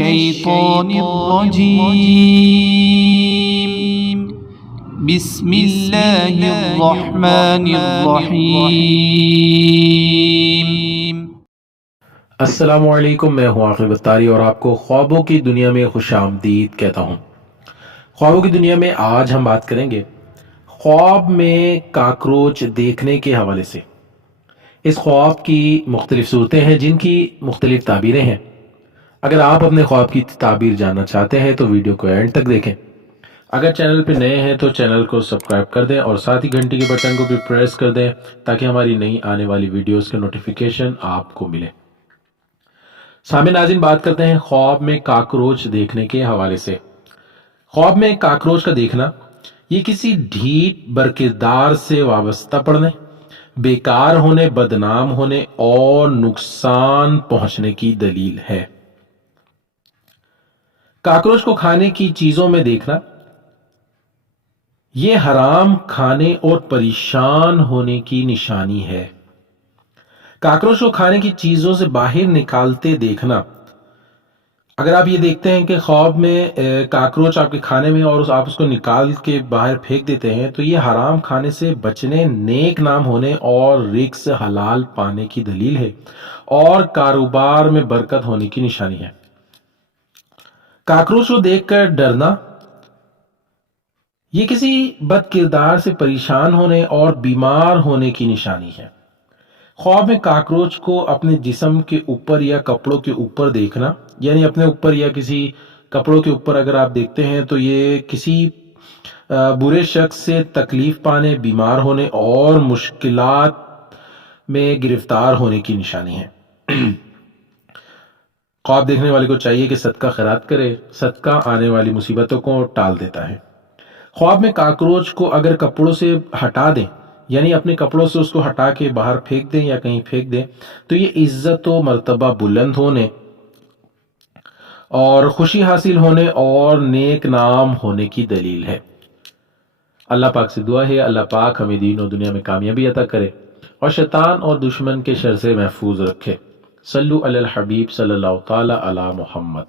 الشيطان الرجيم بسم الله الرحمن الرحيم۔ السلام علیکم، میں ہوں عاقب اتاری اور آپ کو خوابوں کی دنیا میں خوش آمدید کہتا ہوں۔ خوابوں کی دنیا میں آج ہم بات کریں گے خواب میں کاکروچ دیکھنے کے حوالے سے۔ اس خواب کی مختلف صورتیں ہیں جن کی مختلف تعبیریں ہیں۔ اگر آپ اپنے خواب کی تعبیر جاننا چاہتے ہیں تو ویڈیو کو اینڈ تک دیکھیں۔ اگر چینل پہ نئے ہیں تو چینل کو سبسکرائب کر دیں اور ساتھ ہی گھنٹی کے بٹن کو بھی پریس کر دیں تاکہ ہماری نئی آنے والی ویڈیوز کے نوٹیفیکیشن آپ کو ملے۔ سامع ناظرین، بات کرتے ہیں خواب میں کاکروچ دیکھنے کے حوالے سے۔ خواب میں کاکروچ کا دیکھنا یہ کسی ڈھیٹ برکردار سے وابستہ پڑنے، بیکار ہونے، بدنام ہونے اور نقصان پہنچنے کی دلیل ہے۔ کاکروچ کو کھانے کی چیزوں میں دیکھنا یہ حرام کھانے اور پریشان ہونے کی نشانی ہے۔ کاکروچ کو کھانے کی چیزوں سے باہر نکالتے دیکھنا، اگر آپ یہ دیکھتے ہیں کہ خواب میں کاکروچ آپ کے کھانے میں اور آپ اس کو نکال کے باہر پھینک دیتے ہیں تو یہ حرام کھانے سے بچنے، نیک نام ہونے اور رزق حلال پانے کی دلیل ہے اور کاروبار میں برکت ہونے کی نشانی ہے۔ کاکروچ کو دیکھ کر ڈرنا یہ کسی بد کردار سے پریشان ہونے اور بیمار ہونے کی نشانی ہے۔ خواب میں کاکروچ کو اپنے جسم کے اوپر یا کپڑوں کے اوپر دیکھنا، یعنی اپنے اوپر یا کسی کپڑوں کے اوپر اگر آپ دیکھتے ہیں تو یہ کسی برے شخص سے تکلیف پانے، بیمار ہونے اور مشکلات میں گرفتار ہونے کی نشانی ہے۔ خواب دیکھنے والے کو چاہیے کہ صدقہ خیرات کرے، صدقہ آنے والی مصیبتوں کو ٹال دیتا ہے۔ خواب میں کاکروچ کو اگر کپڑوں سے ہٹا دیں، یعنی اپنے کپڑوں سے اس کو ہٹا کے باہر پھینک دیں یا کہیں پھینک دیں تو یہ عزت و مرتبہ بلند ہونے اور خوشی حاصل ہونے اور نیک نام ہونے کی دلیل ہے۔ اللہ پاک سے دعا ہے اللہ پاک ہمیں دین و دنیا میں کامیابی عطا کرے اور شیطان اور دشمن کے شر سے محفوظ رکھے۔ صلو علی الحبیب صلی اللہ تعالی علی محمد۔